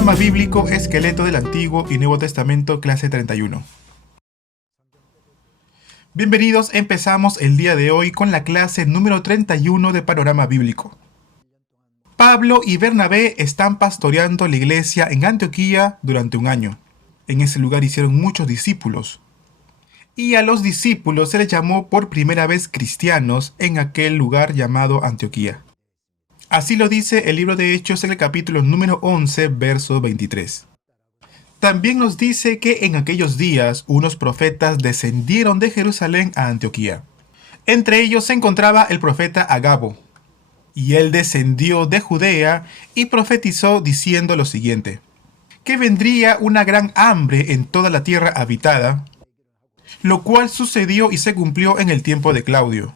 Panorama Bíblico, Esqueleto del Antiguo y Nuevo Testamento, clase 31. Bienvenidos, empezamos el día de hoy con la clase número 31 de Panorama Bíblico. Pablo y Bernabé están pastoreando la iglesia en Antioquía durante un año. En ese lugar hicieron muchos discípulos. Y a los discípulos se les llamó por primera vez cristianos en aquel lugar llamado Antioquía. Así lo dice el libro de Hechos en el capítulo número 11, verso 23. También nos dice que en aquellos días unos profetas descendieron de Jerusalén a Antioquía. Entre ellos se encontraba el profeta Agabo. Y él descendió de Judea y profetizó diciendo lo siguiente: que vendría una gran hambre en toda la tierra habitada, lo cual sucedió y se cumplió en el tiempo de Claudio.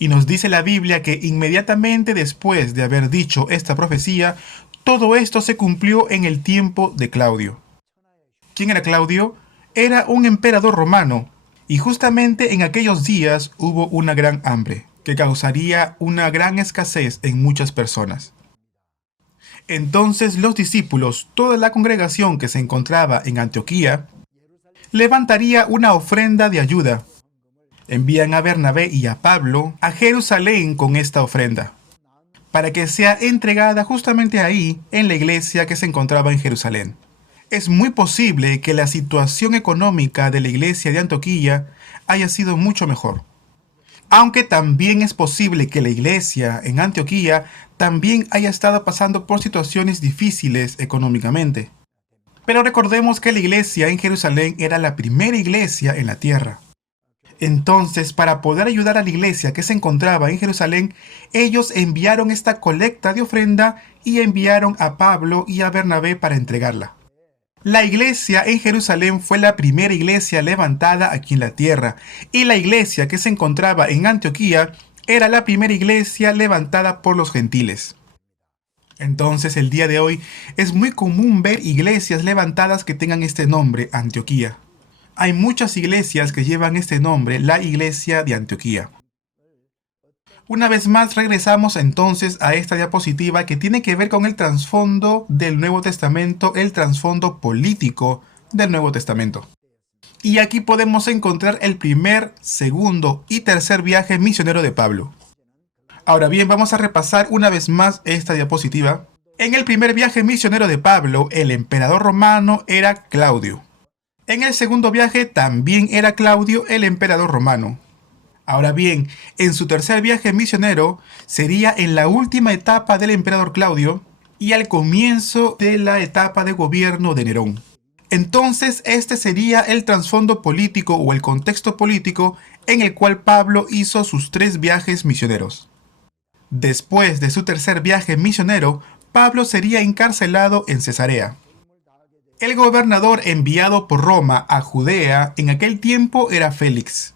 Y nos dice la Biblia que inmediatamente después de haber dicho esta profecía, todo esto se cumplió en el tiempo de Claudio. ¿Quién era Claudio? Era un emperador romano, y justamente en aquellos días hubo una gran hambre, que causaría una gran escasez en muchas personas. Entonces los discípulos, toda la congregación que se encontraba en Antioquía, levantaría una ofrenda de ayuda. Envían a Bernabé y a Pablo a Jerusalén con esta ofrenda, para que sea entregada justamente ahí, en la iglesia que se encontraba en Jerusalén. Es muy posible que la situación económica de la iglesia de Antioquía haya sido mucho mejor. Aunque también es posible que la iglesia en Antioquía también haya estado pasando por situaciones difíciles económicamente. Pero recordemos que la iglesia en Jerusalén era la primera iglesia en la tierra. Entonces, para poder ayudar a la iglesia que se encontraba en Jerusalén, ellos enviaron esta colecta de ofrenda y enviaron a Pablo y a Bernabé para entregarla. La iglesia en Jerusalén fue la primera iglesia levantada aquí en la tierra, y la iglesia que se encontraba en Antioquía era la primera iglesia levantada por los gentiles. Entonces, el día de hoy es muy común ver iglesias levantadas que tengan este nombre, Antioquía. Hay muchas iglesias que llevan este nombre, la iglesia de Antioquía. Una vez más regresamos entonces a esta diapositiva que tiene que ver con el trasfondo del Nuevo Testamento, el trasfondo político del Nuevo Testamento. Y aquí podemos encontrar el primer, segundo y tercer viaje misionero de Pablo. Ahora bien, vamos a repasar una vez más esta diapositiva. En el primer viaje misionero de Pablo, el emperador romano era Claudio. En el segundo viaje también era Claudio el emperador romano. Ahora bien, en su tercer viaje misionero sería en la última etapa del emperador Claudio y al comienzo de la etapa de gobierno de Nerón. Entonces este sería el trasfondo político o el contexto político en el cual Pablo hizo sus tres viajes misioneros. Después de su tercer viaje misionero, Pablo sería encarcelado en Cesarea. El gobernador enviado por Roma a Judea en aquel tiempo era Félix.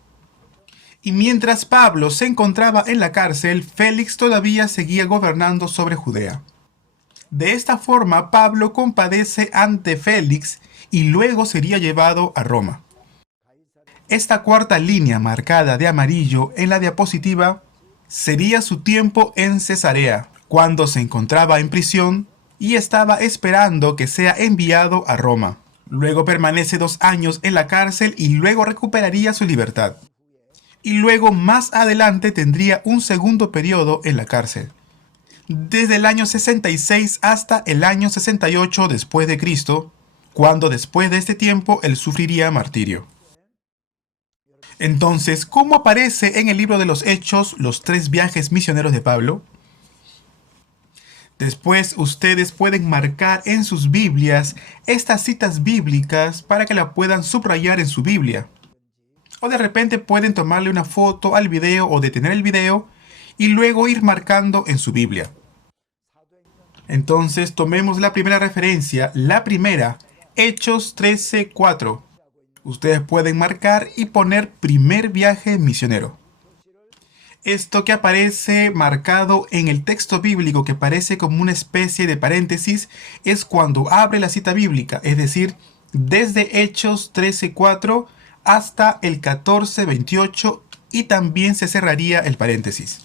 Y mientras Pablo se encontraba en la cárcel, Félix todavía seguía gobernando sobre Judea. De esta forma, Pablo compadece ante Félix y luego sería llevado a Roma. Esta cuarta línea marcada de amarillo en la diapositiva sería su tiempo en Cesarea, cuando se encontraba en prisión y estaba esperando que sea enviado a Roma. Luego permanece 2 años en la cárcel y luego recuperaría su libertad. Y luego más adelante tendría un segundo periodo en la cárcel, desde el año 66 hasta el año 68 después de Cristo, cuando después de este tiempo él sufriría martirio. Entonces, ¿cómo aparece en el libro de los Hechos los 3 viajes misioneros de Pablo? Después ustedes pueden marcar en sus Biblias estas citas bíblicas para que la puedan subrayar en su Biblia. O de repente pueden tomarle una foto al video o detener el video y luego ir marcando en su Biblia. Entonces tomemos la primera referencia, la primera, Hechos 13:4. Ustedes pueden marcar y poner primer viaje misionero. Esto que aparece marcado en el texto bíblico, que parece como una especie de paréntesis, es cuando abre la cita bíblica, es decir, desde Hechos 13:4 hasta el 14:28 y también se cerraría el paréntesis.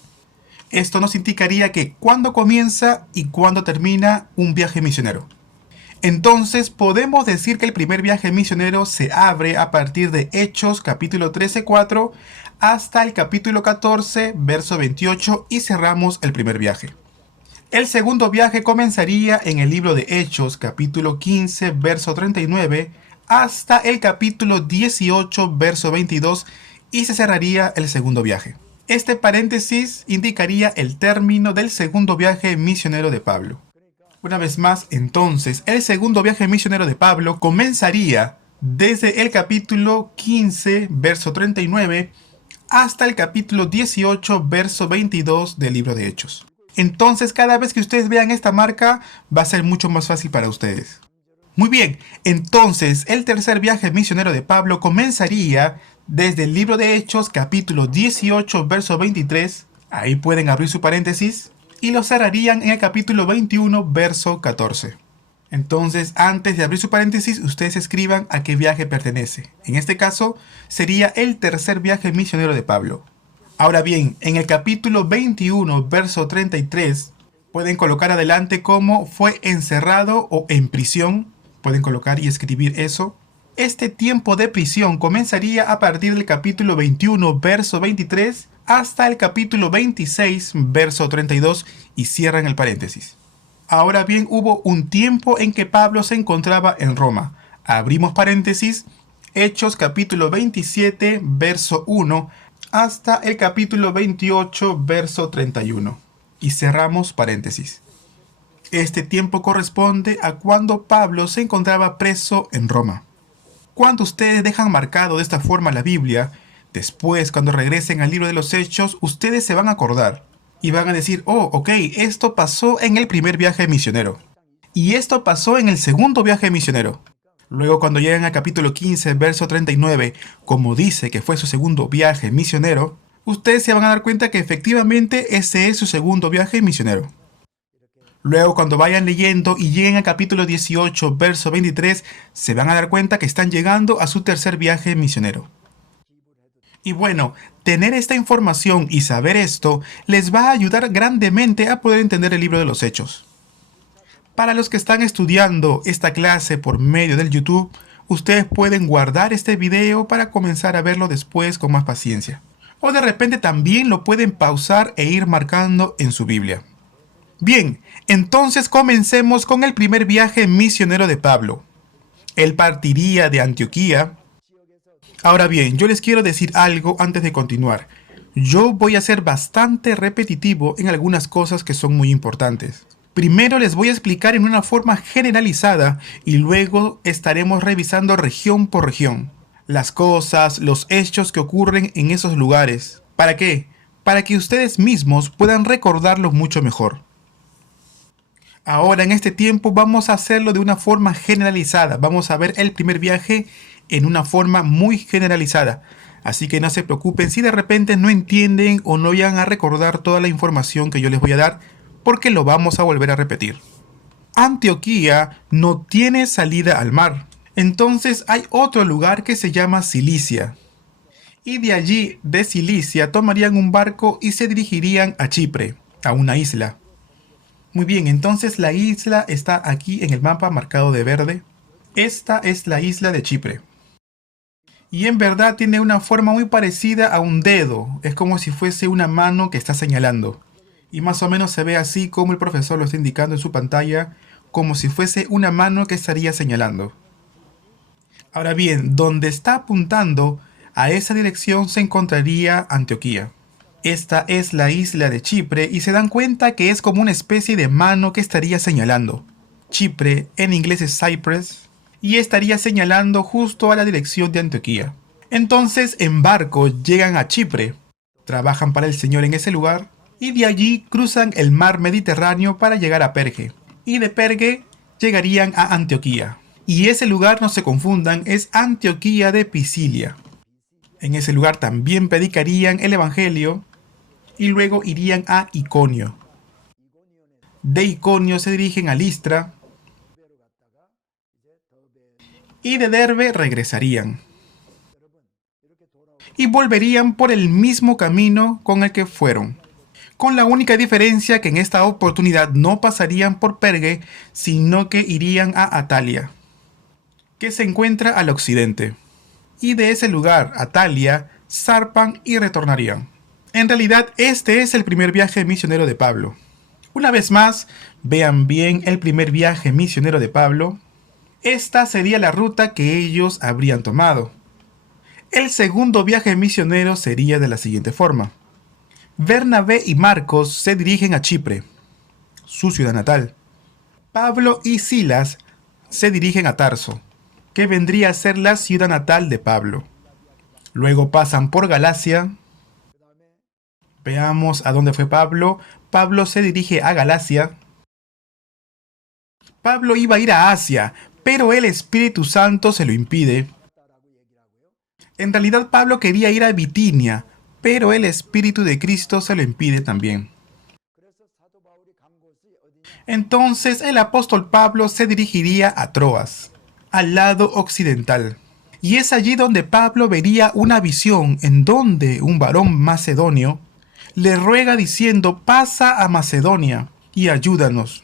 Esto nos indicaría que cuándo comienza y cuándo termina un viaje misionero. Entonces podemos decir que el primer viaje misionero se abre a partir de Hechos capítulo 13:4 hasta el capítulo 14, verso 28 y cerramos el primer viaje. El segundo viaje comenzaría en el libro de Hechos capítulo 15, verso 39 hasta el capítulo 18, verso 22 y se cerraría el segundo viaje. Este paréntesis indicaría el término del segundo viaje misionero de Pablo. Una vez más, entonces, el segundo viaje misionero de Pablo comenzaría desde el capítulo 15, verso 39, hasta el capítulo 18, verso 22 del libro de Hechos. Entonces, cada vez que ustedes vean esta marca, va a ser mucho más fácil para ustedes. Muy bien, entonces, el tercer viaje misionero de Pablo comenzaría desde el libro de Hechos, capítulo 18, verso 23. Ahí pueden abrir su paréntesis. Y lo cerrarían en el capítulo 21, verso 14. Entonces, antes de abrir su paréntesis, ustedes escriban a qué viaje pertenece. En este caso, sería el tercer viaje misionero de Pablo. Ahora bien, en el capítulo 21, verso 33, pueden colocar adelante cómo fue encerrado o en prisión. Pueden colocar y escribir eso. Este tiempo de prisión comenzaría a partir del capítulo 21, verso 23, hasta el capítulo 26, verso 32 y cierran el paréntesis. Ahora bien, hubo un tiempo en que Pablo se encontraba en Roma. Abrimos paréntesis, Hechos capítulo 27, verso 1, hasta el capítulo 28, verso 31. Y cerramos paréntesis. Este tiempo corresponde a cuando Pablo se encontraba preso en Roma. Cuando ustedes dejan marcado de esta forma la Biblia, después cuando regresen al libro de los Hechos, ustedes se van a acordar y van a decir, oh, ok, esto pasó en el primer viaje misionero. Y esto pasó en el segundo viaje misionero. Luego cuando lleguen al capítulo 15, verso 39, como dice que fue su segundo viaje misionero, ustedes se van a dar cuenta que efectivamente ese es su segundo viaje misionero. Luego, cuando vayan leyendo y lleguen al capítulo 18, verso 23, se van a dar cuenta que están llegando a su tercer viaje misionero. Y bueno, tener esta información y saber esto les va a ayudar grandemente a poder entender el libro de los Hechos. Para los que están estudiando esta clase por medio del YouTube, ustedes pueden guardar este video para comenzar a verlo después con más paciencia. O de repente también lo pueden pausar e ir marcando en su Biblia. Bien, entonces comencemos con el primer viaje misionero de Pablo. Él partiría de Antioquía. Ahora bien, yo les quiero decir algo antes de continuar. Yo voy a ser bastante repetitivo en algunas cosas que son muy importantes. Primero les voy a explicar en una forma generalizada y luego estaremos revisando región por región las cosas, los hechos que ocurren en esos lugares. ¿Para qué? Para que ustedes mismos puedan recordarlos mucho mejor. Ahora en este tiempo vamos a hacerlo de una forma generalizada. Vamos a ver el primer viaje en una forma muy generalizada. Así que no se preocupen si de repente no entienden o no van a recordar toda la información que yo les voy a dar, porque lo vamos a volver a repetir. Antioquía no tiene salida al mar. Entonces hay otro lugar que se llama Cilicia. Y de allí, de Cilicia, tomarían un barco y se dirigirían a Chipre, a una isla. Muy bien, entonces la isla está aquí en el mapa marcado de verde. Esta es la isla de Chipre. Y en verdad tiene una forma muy parecida a un dedo. Es como si fuese una mano que está señalando. Y más o menos se ve así como el profesor lo está indicando en su pantalla, como si fuese una mano que estaría señalando. Ahora bien, donde está apuntando a esa dirección se encontraría Antioquía. Esta es la isla de Chipre y se dan cuenta que es como una especie de mano que estaría señalando. Chipre en inglés es Cyprus y estaría señalando justo a la dirección de Antioquía. Entonces en barco llegan a Chipre, trabajan para el Señor en ese lugar y de allí cruzan el mar Mediterráneo para llegar a Perge. Y de Perge llegarían a Antioquía. Y ese lugar, no se confundan, es Antioquía de Pisidia. En ese lugar también predicarían el Evangelio y luego irían a Iconio. De Iconio se dirigen a Listra y de Derbe regresarían. Y volverían por el mismo camino con el que fueron. con la única diferencia que en esta oportunidad no pasarían por Pergue, sino que irían a Atalia, que se encuentra al occidente. Y de ese lugar, Atalia, zarpan y retornarían. En realidad, este es el primer viaje misionero de Pablo. Una vez más, vean bien el primer viaje misionero de Pablo. Esta sería la ruta que ellos habrían tomado. El segundo viaje misionero sería de la siguiente forma. Bernabé y Marcos se dirigen a Chipre, su ciudad natal. Pablo y Silas se dirigen a Tarso, que vendría a ser la ciudad natal de Pablo. Luego pasan por Galacia. Veamos a dónde fue Pablo. Pablo se dirige a Galacia. Pablo iba a ir a Asia, pero el Espíritu Santo se lo impide. En realidad Pablo quería ir a Bitinia, pero el Espíritu de Cristo se lo impide también. Entonces el apóstol Pablo se dirigiría a Troas, al lado occidental. Y es allí donde Pablo vería una visión en donde un varón macedonio le ruega diciendo: pasa a Macedonia y ayúdanos.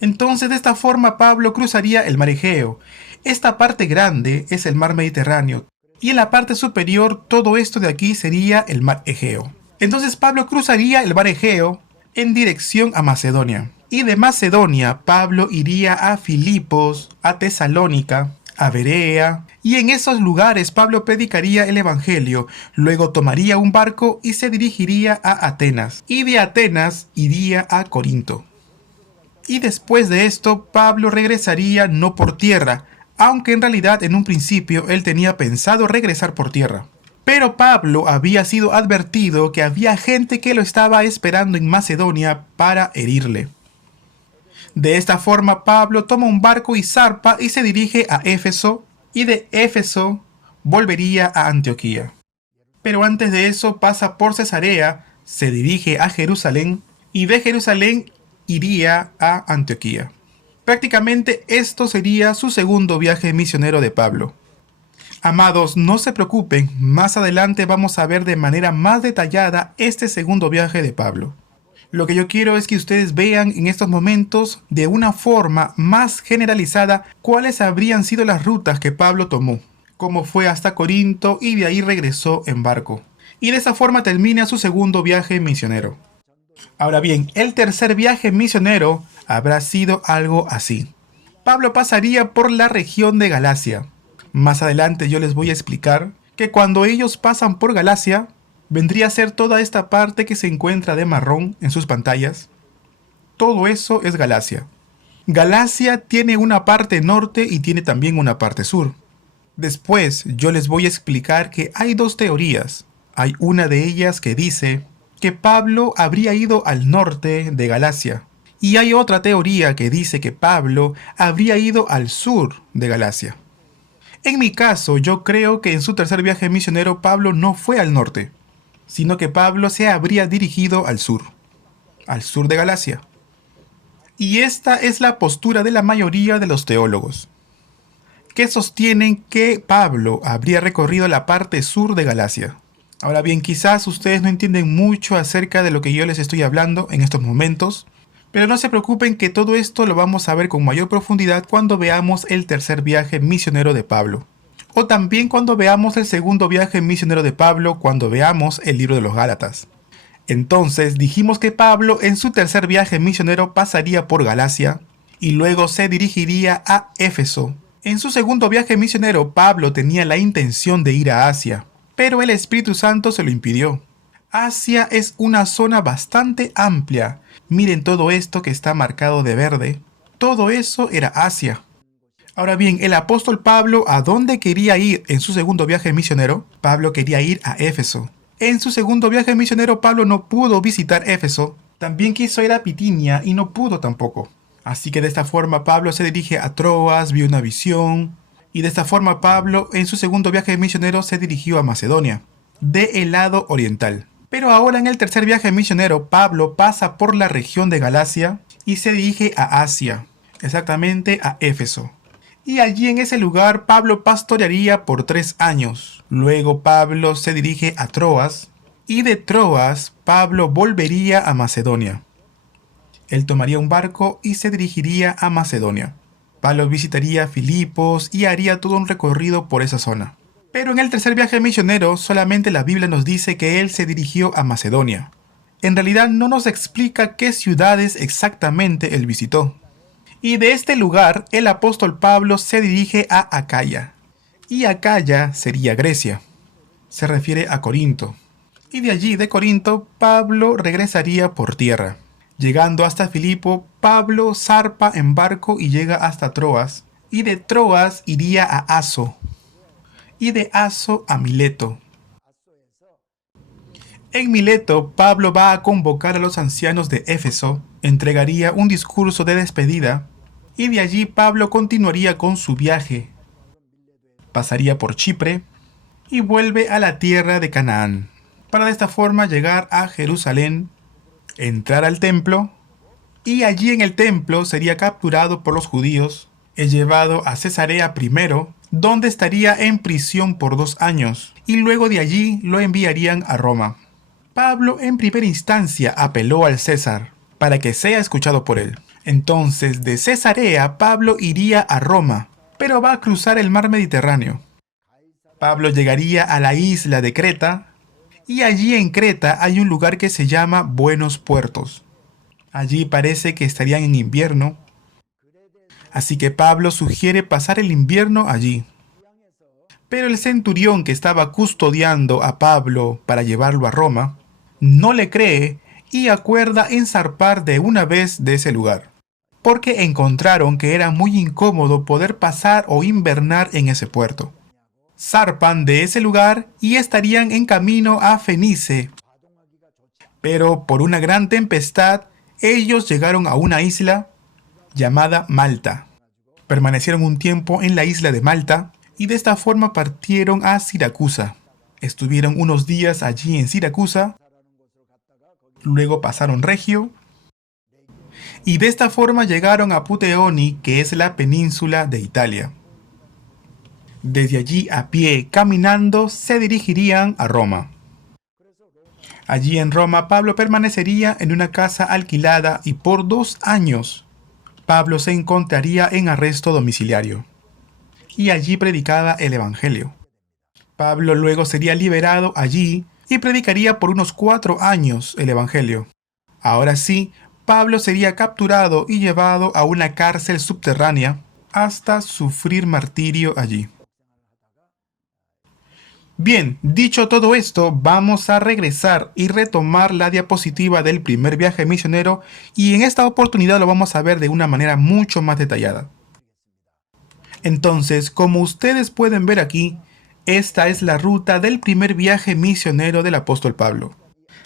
Entonces de esta forma Pablo cruzaría el mar Egeo. Esta parte grande es el mar Mediterráneo y en la parte superior todo esto de aquí sería el mar Egeo. Entonces Pablo cruzaría el mar Egeo en dirección a Macedonia. Y de Macedonia Pablo iría a Filipos, a Tesalónica, a Berea, y en esos lugares Pablo predicaría el evangelio. Luego tomaría un barco y se dirigiría a Atenas, y de Atenas iría a Corinto. Y después de esto Pablo regresaría no por tierra, aunque en realidad en un principio él tenía pensado regresar por tierra. Pero Pablo había sido advertido que había gente que lo estaba esperando en Macedonia para herirle. De esta forma Pablo toma un barco y zarpa y se dirige a Éfeso, y de Éfeso volvería a Antioquía. Pero antes de eso pasa por Cesarea, se dirige a Jerusalén, y de Jerusalén iría a Antioquía. Prácticamente esto sería su segundo viaje misionero de Pablo. Amados, no se preocupen, más adelante vamos a ver de manera más detallada este segundo viaje de Pablo. Lo que yo quiero es que ustedes vean en estos momentos de una forma más generalizada cuáles habrían sido las rutas que Pablo tomó, cómo fue hasta Corinto y de ahí regresó en barco. Y de esa forma termina su segundo viaje misionero. Ahora bien, el tercer viaje misionero habrá sido algo así. Pablo pasaría por la región de Galacia. Más adelante yo les voy a explicar que cuando ellos pasan por Galacia, vendría a ser toda esta parte que se encuentra de marrón en sus pantallas. Todo eso es Galacia. Galacia tiene una parte norte y tiene también una parte sur. Después yo les voy a explicar que hay dos teorías. Hay una de ellas que dice que Pablo habría ido al norte de Galacia. Y hay otra teoría que dice que Pablo habría ido al sur de Galacia. En mi caso, yo creo que en su tercer viaje misionero Pablo no fue al norte, sino que Pablo se habría dirigido al sur de Galacia. Y esta es la postura de la mayoría de los teólogos, que sostienen que Pablo habría recorrido la parte sur de Galacia. Ahora bien, quizás ustedes no entienden mucho acerca de lo que yo les estoy hablando en estos momentos, pero no se preocupen que todo esto lo vamos a ver con mayor profundidad cuando veamos el tercer viaje misionero de Pablo. O también cuando veamos el segundo viaje misionero de Pablo, cuando veamos el libro de los Gálatas. Entonces dijimos que Pablo en su tercer viaje misionero pasaría por Galacia y luego se dirigiría a Éfeso. En su segundo viaje misionero Pablo tenía la intención de ir a Asia, pero el Espíritu Santo se lo impidió. Asia es una zona bastante amplia. Miren todo esto que está marcado de verde. Todo eso era Asia. Ahora bien, el apóstol Pablo, ¿a dónde quería ir en su segundo viaje misionero? Pablo quería ir a Éfeso. En su segundo viaje misionero Pablo no pudo visitar Éfeso. También quiso ir a Bitinia y no pudo tampoco. Así que de esta forma Pablo se dirige a Troas, vio una visión. Y de esta forma Pablo en su segundo viaje misionero se dirigió a Macedonia, del lado oriental. Pero ahora en el tercer viaje misionero Pablo pasa por la región de Galacia y se dirige a Asia, exactamente a Éfeso. Y allí en ese lugar Pablo pastorearía por 3 años. Luego Pablo se dirige a Troas Y de Troas, Pablo volvería a Macedonia. Él tomaría un barco y se dirigiría a Macedonia. Pablo visitaría Filipos y haría todo un recorrido por esa zona. Pero en el tercer viaje misionero solamente la Biblia nos dice que él se dirigió a Macedonia. En realidad no nos explica qué ciudades exactamente él visitó. Y de este lugar el apóstol Pablo se dirige a Acaya. Y Acaya sería Grecia. Se refiere a Corinto. Y de allí, de Corinto, Pablo regresaría por tierra. Llegando hasta Filipo, Pablo zarpa en barco y llega hasta Troas. Y de Troas iría a Aso. Y de Aso a Mileto. En Mileto, Pablo va a convocar a los ancianos de Éfeso, entregaría un discurso de despedida, y de allí Pablo continuaría con su viaje. Pasaría por Chipre y vuelve a la tierra de Canaán, para de esta forma llegar a Jerusalén, entrar al templo, y allí en el templo sería capturado por los judíos y llevado a Cesarea primero, donde estaría en prisión por 2 años, y luego de allí lo enviarían a Roma. Pablo en primera instancia apeló al César para que sea escuchado por él. Entonces de Cesarea Pablo iría a Roma, pero va a cruzar el mar Mediterráneo. Pablo llegaría a la isla de Creta, y allí en Creta hay un lugar que se llama Buenos Puertos. Allí parece que estarían en invierno, así que Pablo sugiere pasar el invierno allí. Pero el centurión que estaba custodiando a Pablo para llevarlo a Roma, no le cree y acuerda en zarpar de una vez de ese lugar, porque encontraron que era muy incómodo poder pasar o invernar en ese puerto. Zarpan de ese lugar y estarían en camino a Fenice, pero por una gran tempestad ellos llegaron a una isla llamada Malta. Permanecieron un tiempo en la isla de Malta y de esta forma partieron a Siracusa. Estuvieron unos días allí en Siracusa, luego pasaron Regio y de esta forma llegaron a Puteoli, que es la península de Italia. Desde allí a pie, caminando, se dirigirían a Roma. Allí en Roma, Pablo permanecería en una casa alquilada y por 2 años Pablo se encontraría en arresto domiciliario y allí predicaba el Evangelio. Pablo luego sería liberado allí y predicaría por unos 4 años el Evangelio. Ahora sí, Pablo sería capturado y llevado a una cárcel subterránea hasta sufrir martirio allí. Bien, dicho todo esto, vamos a regresar y retomar la diapositiva del primer viaje misionero y en esta oportunidad lo vamos a ver de una manera mucho más detallada. Entonces, como ustedes pueden ver aquí, esta es la ruta del primer viaje misionero del apóstol Pablo.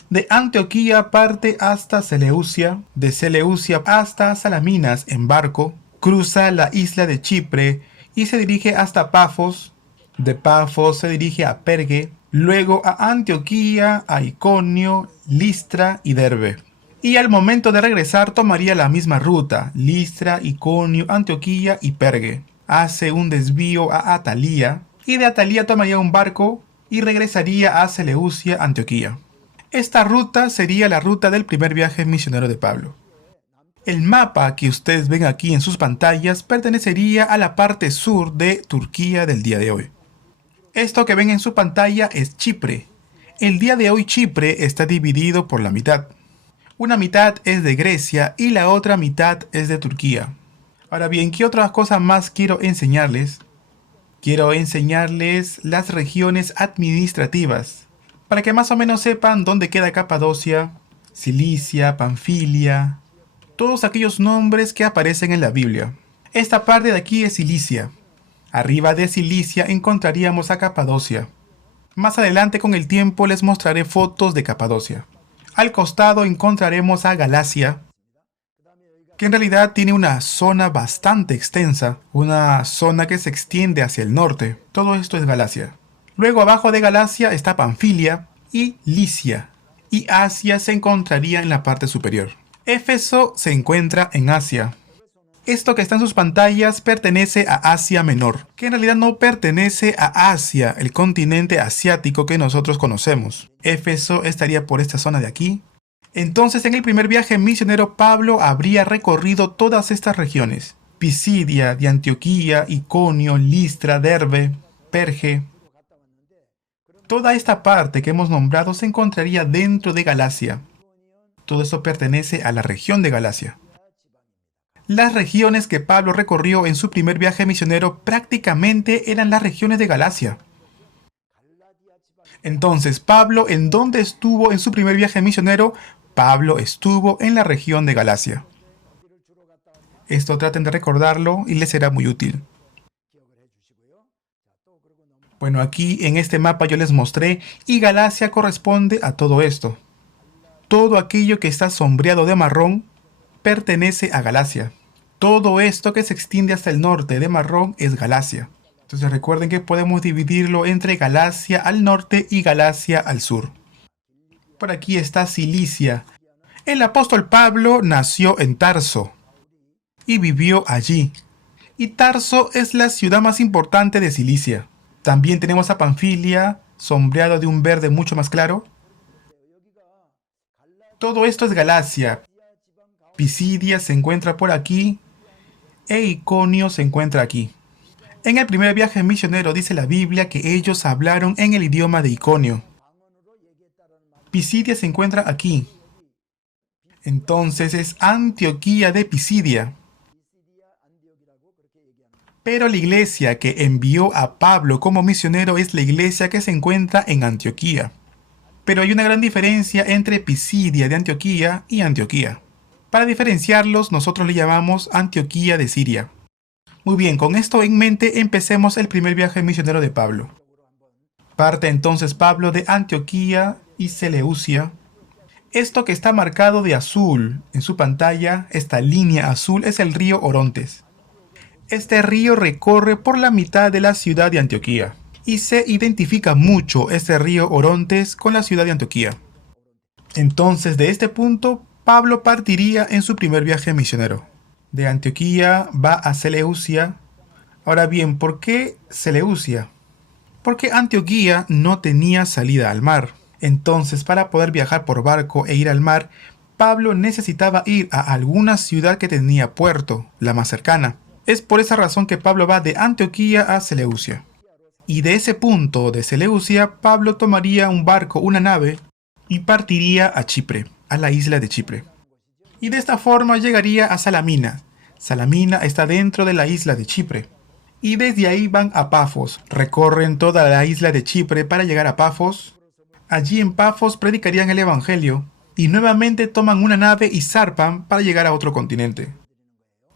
De Antioquía parte hasta Seleucia, de Seleucia hasta Salaminas en barco, cruza la isla de Chipre y se dirige hasta Pafos. De Pafos se dirige a Perge, luego a Antioquía, a Iconio, Listra y Derbe. Y al momento de regresar tomaría la misma ruta, Listra, Iconio, Antioquía y Perge. Hace un desvío a Atalía y de Atalía tomaría un barco y regresaría a Seleucia, Antioquía. Esta ruta sería la ruta del primer viaje misionero de Pablo. El mapa que ustedes ven aquí en sus pantallas pertenecería a la parte sur de Turquía del día de hoy. Esto que ven en su pantalla es Chipre. El día de hoy Chipre está dividido por la mitad. Una mitad es de Grecia y la otra mitad es de Turquía. Ahora bien, ¿qué otras cosas más quiero enseñarles? Quiero enseñarles las regiones administrativas, para que más o menos sepan dónde queda Capadocia, Cilicia, Panfilia, todos aquellos nombres que aparecen en la Biblia. Esta parte de aquí es Cilicia. Arriba de Cilicia encontraríamos a Capadocia. Más adelante con el tiempo les mostraré fotos de Capadocia. Al costado encontraremos a Galacia, que en realidad tiene una zona bastante extensa, una zona que se extiende hacia el norte. Todo esto es Galacia. Luego abajo de Galacia está Panfilia y Licia, y Asia se encontraría en la parte superior. Éfeso se encuentra en Asia. Esto que está en sus pantallas pertenece a Asia Menor, que en realidad no pertenece a Asia, el continente asiático que nosotros conocemos. Éfeso estaría por esta zona de aquí. Entonces, en el primer viaje misionero, Pablo habría recorrido todas estas regiones: Pisidia, de Antioquía, Iconio, Listra, Derbe, Perge. Toda esta parte que hemos nombrado se encontraría dentro de Galacia. Todo esto pertenece a la región de Galacia. Las regiones que Pablo recorrió en su primer viaje misionero prácticamente eran las regiones de Galacia. Entonces, ¿Pablo en dónde estuvo en su primer viaje misionero? Pablo estuvo en la región de Galacia. Esto traten de recordarlo y les será muy útil. Bueno, aquí en este mapa yo les mostré y Galacia corresponde a todo esto. Todo aquello que está sombreado de marrón pertenece a Galacia. Todo esto que se extiende hasta el norte de marrón es Galacia. Entonces recuerden que podemos dividirlo entre Galacia al norte y Galacia al sur. Por aquí está Cilicia. El apóstol Pablo nació en Tarso y vivió allí. Y Tarso es la ciudad más importante de Cilicia. También tenemos a Panfilia, sombreado de un verde mucho más claro. Todo esto es Galacia. Pisidia se encuentra por aquí e Iconio se encuentra aquí. En el primer viaje misionero dice la Biblia que ellos hablaron en el idioma de Iconio. Pisidia se encuentra aquí. Entonces es Antioquía de Pisidia. Pero la iglesia que envió a Pablo como misionero es la iglesia que se encuentra en Antioquía. Pero hay una gran diferencia entre Pisidia de Antioquía y Antioquía. Para diferenciarlos, nosotros le llamamos Antioquía de Siria. Muy bien, con esto en mente empecemos el primer viaje misionero de Pablo. Parte entonces Pablo de Antioquía y Seleucia. Esto que está marcado de azul en su pantalla, esta línea azul, es el río Orontes. Este río recorre por la mitad de la ciudad de Antioquía y se identifica mucho este río Orontes con la ciudad de Antioquía. Entonces, de este punto, Pablo partiría en su primer viaje misionero. De Antioquía va a Seleucia. Ahora bien, ¿por qué Seleucia? Porque Antioquía no tenía salida al mar. Entonces, para poder viajar por barco e ir al mar, Pablo necesitaba ir a alguna ciudad que tenía puerto, la más cercana. Es por esa razón que Pablo va de Antioquía a Seleucia. Y de ese punto de Seleucia, Pablo tomaría un barco, una nave, y partiría a Chipre, a la isla de Chipre. Y de esta forma llegaría a Salamina. Salamina está dentro de la isla de Chipre. Y desde ahí van a Pafos. Recorren toda la isla de Chipre para llegar a Pafos. Allí en Pafos predicarían el Evangelio. Y nuevamente toman una nave y zarpan para llegar a otro continente.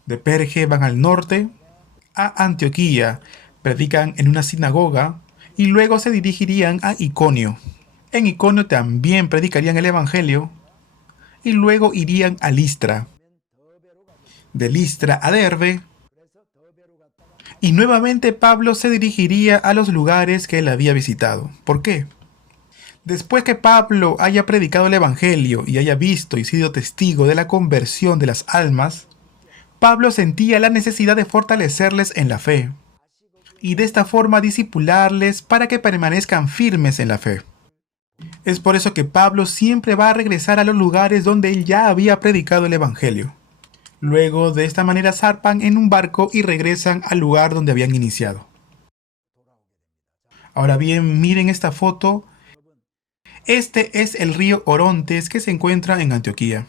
De Perge van al norte, a Antioquía, predican en una sinagoga y luego se dirigirían a Iconio. En Iconio también predicarían el Evangelio y luego irían a Listra. De Listra a Derbe. Y nuevamente Pablo se dirigiría a los lugares que él había visitado. ¿Por qué? Después que Pablo haya predicado el Evangelio y haya visto y sido testigo de la conversión de las almas, Pablo sentía la necesidad de fortalecerles en la fe y de esta forma discipularles para que permanezcan firmes en la fe. Es por eso que Pablo siempre va a regresar a los lugares donde él ya había predicado el Evangelio. Luego de esta manera zarpan en un barco y regresan al lugar donde habían iniciado. Ahora bien, miren esta foto. Este es el río Orontes que se encuentra en Antioquía.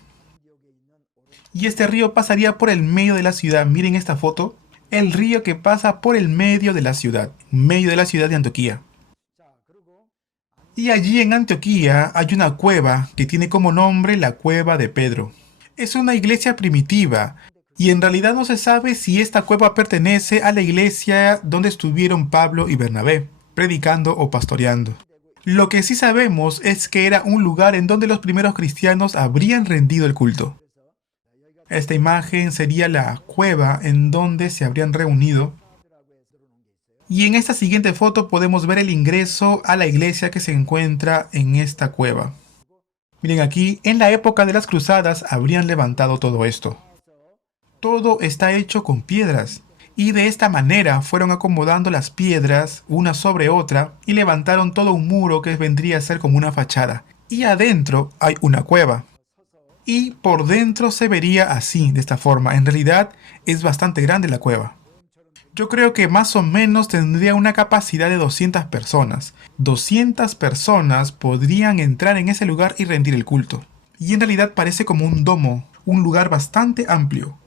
Y este río pasaría por el medio de la ciudad. Miren esta foto. El río que pasa por el medio de la ciudad. Medio de la ciudad de Antioquía. Y allí en Antioquía hay una cueva que tiene como nombre la Cueva de Pedro. Es una iglesia primitiva. Y en realidad no se sabe si esta cueva pertenece a la iglesia donde estuvieron Pablo y Bernabé, predicando o pastoreando. Lo que sí sabemos es que era un lugar en donde los primeros cristianos habrían rendido el culto. Esta imagen sería la cueva en donde se habrían reunido. Y en esta siguiente foto podemos ver el ingreso a la iglesia que se encuentra en esta cueva. Miren aquí, en la época de las cruzadas habrían levantado todo esto. Todo está hecho con piedras. Y de esta manera fueron acomodando las piedras una sobre otra y levantaron todo un muro que vendría a ser como una fachada. Y adentro hay una cueva. Y por dentro se vería así, de esta forma. En realidad es bastante grande la cueva. Yo creo que más o menos tendría una capacidad de 200 personas. 200 personas podrían entrar en ese lugar y rendir el culto. Y en realidad parece como un domo, un lugar bastante amplio.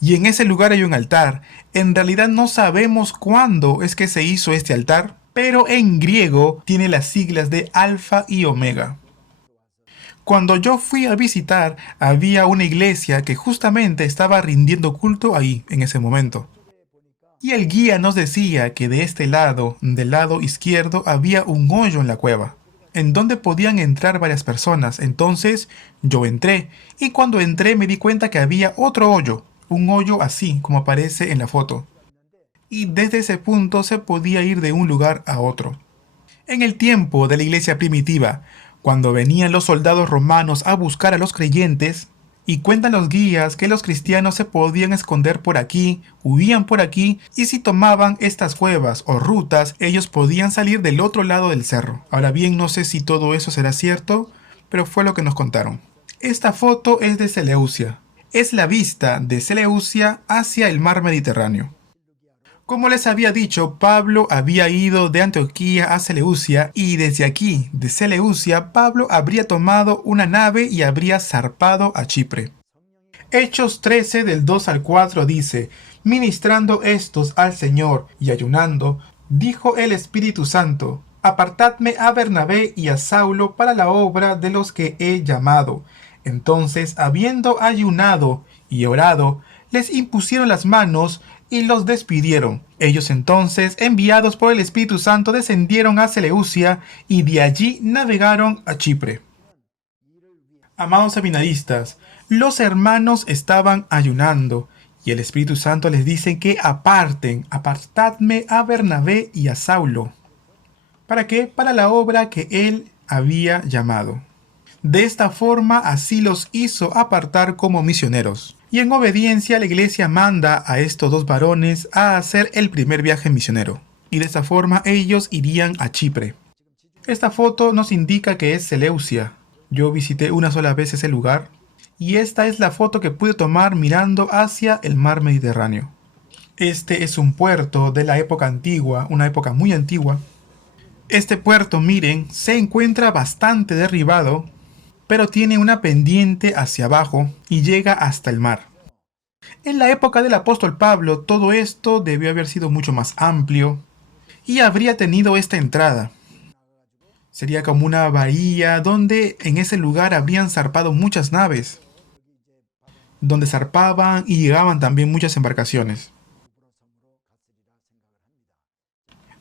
Y en ese lugar hay un altar. En realidad no sabemos cuándo es que se hizo este altar, pero en griego tiene las siglas de Alfa y Omega. Cuando yo fui a visitar, había una iglesia que justamente estaba rindiendo culto ahí, en ese momento. Y el guía nos decía que de este lado, del lado izquierdo, había un hoyo en la cueva, en donde podían entrar varias personas. Entonces yo entré, y cuando entré me di cuenta que había otro hoyo, un hoyo así como aparece en la foto. Y desde ese punto se podía ir de un lugar a otro. En el tiempo de la iglesia primitiva, cuando venían los soldados romanos a buscar a los creyentes, y cuentan los guías que los cristianos se podían esconder por aquí, huían por aquí, y si tomaban estas cuevas o rutas, ellos podían salir del otro lado del cerro. Ahora bien, no sé si todo eso será cierto, pero fue lo que nos contaron. Esta foto es de Seleucia. Es la vista de Seleucia hacia el mar Mediterráneo. Como les había dicho, Pablo había ido de Antioquía a Seleucia y desde aquí, de Seleucia, Pablo habría tomado una nave y habría zarpado a Chipre. Hechos 13 del 2 al 4 dice, ministrando estos al Señor y ayunando, dijo el Espíritu Santo, apartadme a Bernabé y a Saulo para la obra de los que he llamado. Entonces, habiendo ayunado y orado, les impusieron las manos y los despidieron. Ellos entonces, enviados por el Espíritu Santo, descendieron a Seleucia y de allí navegaron a Chipre. Amados seminaristas, los hermanos estaban ayunando y el Espíritu Santo les dice que apartadme a Bernabé y a Saulo. ¿Para qué? Para la obra que él había llamado. De esta forma así los hizo apartar como misioneros. Y en obediencia la iglesia manda a estos dos varones a hacer el primer viaje misionero. Y de esta forma ellos irían a Chipre. Esta foto nos indica que es Seleucia. Yo visité una sola vez ese lugar. Y esta es la foto que pude tomar mirando hacia el mar Mediterráneo. Este es un puerto de la época antigua, una época muy antigua. Este puerto, miren, se encuentra bastante derribado, pero tiene una pendiente hacia abajo y llega hasta el mar. En la época del apóstol Pablo, todo esto debió haber sido mucho más amplio y habría tenido esta entrada. Sería como una bahía donde en ese lugar habrían zarpado muchas naves, donde zarpaban y llegaban también muchas embarcaciones.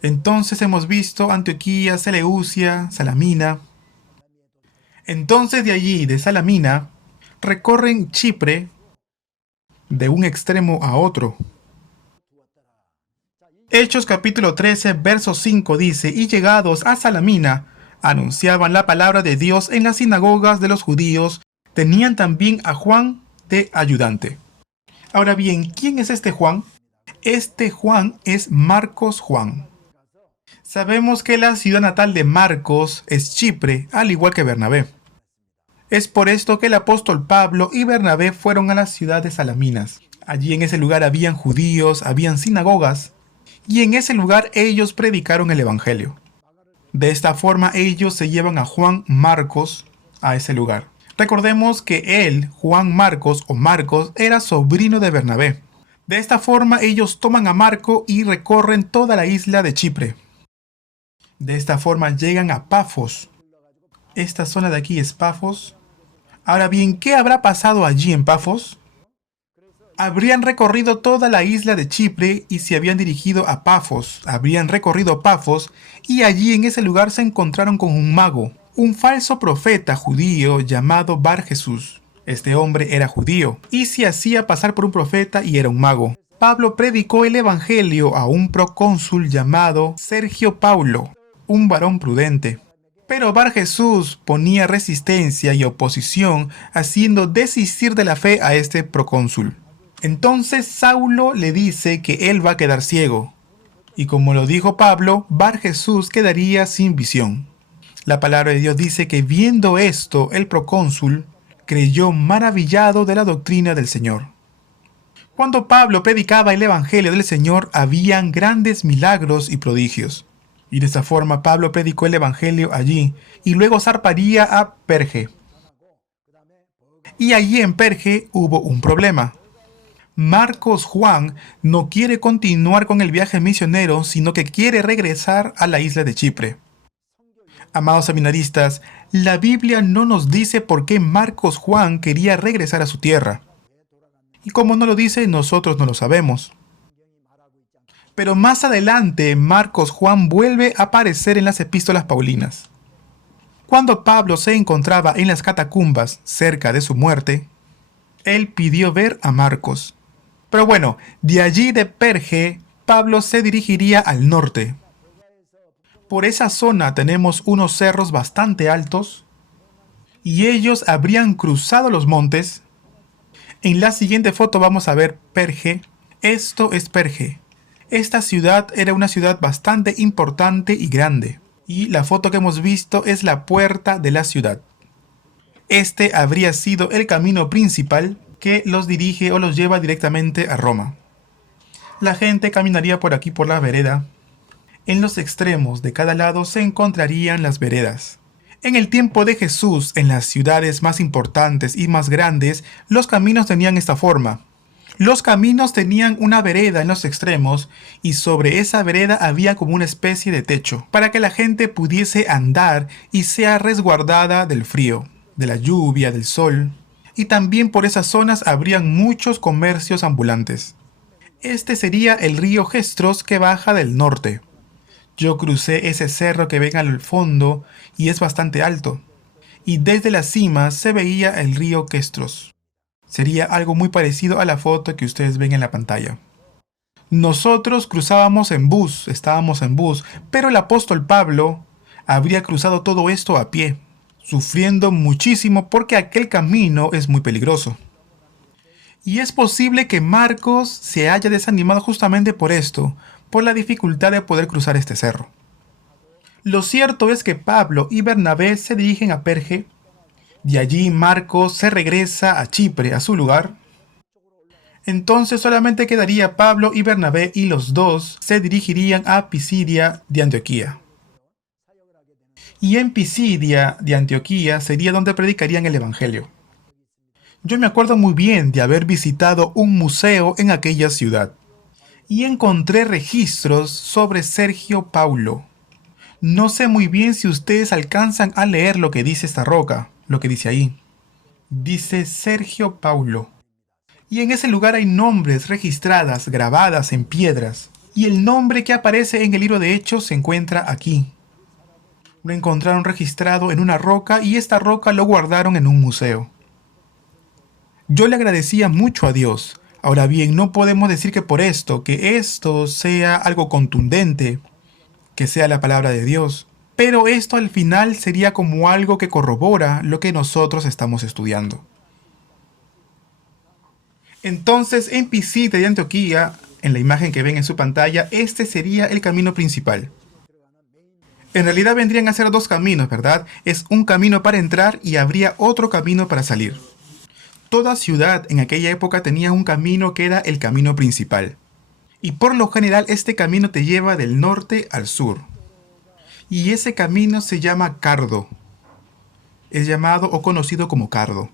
Entonces hemos visto Antioquía, Seleucia, Salamina. Entonces de allí, de Salamina, recorren Chipre de un extremo a otro. Hechos capítulo 13, verso 5 dice, y llegados a Salamina, anunciaban la palabra de Dios en las sinagogas de los judíos, tenían también a Juan de ayudante. Ahora bien, ¿quién es este Juan? Este Juan es Marcos Juan. Sabemos que la ciudad natal de Marcos es Chipre, al igual que Bernabé. Es por esto que el apóstol Pablo y Bernabé fueron a la ciudad de Salaminas. Allí en ese lugar habían judíos, habían sinagogas, y en ese lugar ellos predicaron el evangelio. De esta forma ellos se llevan a Juan Marcos a ese lugar. Recordemos que él, Juan Marcos o Marcos, era sobrino de Bernabé. De esta forma ellos toman a Marco y recorren toda la isla de Chipre. De esta forma llegan a Pafos. Esta zona de aquí es Pafos. Ahora bien, ¿qué habrá pasado allí en Pafos? Habrían recorrido toda la isla de Chipre y se habían dirigido a Pafos. Habrían recorrido Pafos y allí en ese lugar se encontraron con un mago, un falso profeta judío llamado Bar Jesús. Este hombre era judío y se hacía pasar por un profeta y era un mago. Pablo predicó el evangelio a un procónsul llamado Sergio Paulo, un varón prudente. Pero Bar Jesús ponía resistencia y oposición, haciendo desistir de la fe a este procónsul. Entonces Saulo le dice que él va a quedar ciego. Y como lo dijo Pablo, Bar Jesús quedaría sin visión. La palabra de Dios dice que viendo esto, el procónsul creyó maravillado de la doctrina del Señor. Cuando Pablo predicaba el Evangelio del Señor, habían grandes milagros y prodigios. Y de esta forma Pablo predicó el Evangelio allí, y luego zarparía a Perge. Y allí en Perge hubo un problema. Marcos Juan no quiere continuar con el viaje misionero, sino que quiere regresar a la isla de Chipre. Amados seminaristas, la Biblia no nos dice por qué Marcos Juan quería regresar a su tierra. Y como no lo dice, nosotros no lo sabemos. Pero más adelante, Marcos Juan vuelve a aparecer en las epístolas paulinas. Cuando Pablo se encontraba en las catacumbas cerca de su muerte, él pidió ver a Marcos. Pero bueno, de allí de Perge, Pablo se dirigiría al norte. Por esa zona tenemos unos cerros bastante altos y ellos habrían cruzado los montes. En la siguiente foto vamos a ver Perge. Esto es Perge. Esta ciudad era una ciudad bastante importante y grande. Y la foto que hemos visto es la puerta de la ciudad. Este habría sido el camino principal que los dirige o los lleva directamente a Roma. La gente caminaría por aquí por la vereda. En los extremos de cada lado se encontrarían las veredas. En el tiempo de Jesús, en las ciudades más importantes y más grandes, los caminos tenían esta forma. Los caminos tenían una vereda en los extremos y sobre esa vereda había como una especie de techo para que la gente pudiese andar y sea resguardada del frío, de la lluvia, del sol. Y también por esas zonas habrían muchos comercios ambulantes. Este sería el río Gestros que baja del norte. Yo crucé ese cerro que ven al fondo y es bastante alto. Y desde la cima se veía el río Gestros. Sería algo muy parecido a la foto que ustedes ven en la pantalla. Nosotros cruzábamos estábamos en bus, pero el apóstol Pablo habría cruzado todo esto a pie, sufriendo muchísimo porque aquel camino es muy peligroso. Y es posible que Marcos se haya desanimado justamente por esto, por la dificultad de poder cruzar este cerro. Lo cierto es que Pablo y Bernabé se dirigen a Perge. De allí Marcos se regresa a Chipre, a su lugar. Entonces solamente quedaría Pablo y Bernabé y los dos se dirigirían a Pisidia de Antioquía. Y en Pisidia de Antioquía sería donde predicarían el Evangelio. Yo me acuerdo muy bien de haber visitado un museo en aquella ciudad y encontré registros sobre Sergio Paulo. No sé muy bien si ustedes alcanzan a leer lo que dice esta roca, lo que dice ahí. Dice Sergio Paulo. Y en ese lugar hay nombres registradas, grabadas en piedras. Y el nombre que aparece en el libro de Hechos se encuentra aquí. Lo encontraron registrado en una roca y esta roca lo guardaron en un museo. Yo le agradecía mucho a Dios. Ahora bien, no podemos decir que por esto, que esto sea algo contundente, que sea la palabra de Dios. Pero esto al final sería como algo que corrobora lo que nosotros estamos estudiando. Entonces, en Pisidia de Antioquía, en la imagen que ven en su pantalla, este sería el camino principal. En realidad vendrían a ser dos caminos, ¿verdad? Es un camino para entrar y habría otro camino para salir. Toda ciudad en aquella época tenía un camino que era el camino principal. Y por lo general este camino te lleva del norte al sur. Y ese camino se llama Cardo. Es llamado o conocido como Cardo.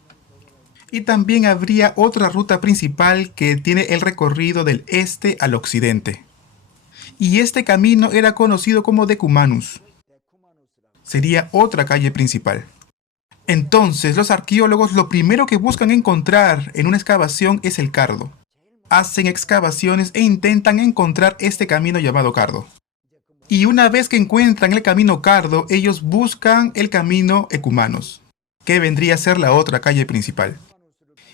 Y también habría otra ruta principal que tiene el recorrido del este al occidente. Y este camino era conocido como Decumanus. Sería otra calle principal. Entonces los arqueólogos lo primero que buscan encontrar en una excavación es el Cardo. Hacen excavaciones e intentan encontrar este camino llamado Cardo. Y una vez que encuentran el camino Cardo, ellos buscan el camino Ecumanos, que vendría a ser la otra calle principal.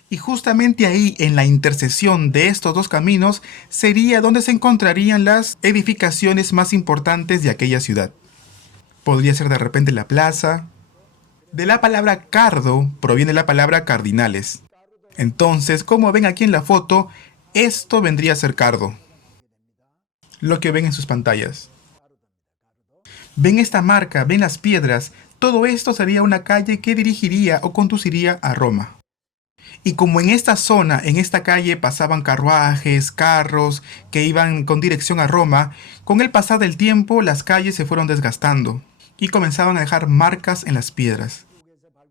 Y justamente ahí, en la intersección de estos dos caminos, sería donde se encontrarían las edificaciones más importantes de aquella ciudad. Podría ser de repente la plaza. De la palabra cardo proviene la palabra cardinales. Entonces, como ven aquí en la foto, esto vendría a ser Cardo, lo que ven en sus pantallas. Ven esta marca, ven las piedras, todo esto sería una calle que dirigiría o conduciría a Roma. Y como en esta zona, en esta calle pasaban carruajes, carros que iban con dirección a Roma, con el pasar del tiempo las calles se fueron desgastando y comenzaban a dejar marcas en las piedras.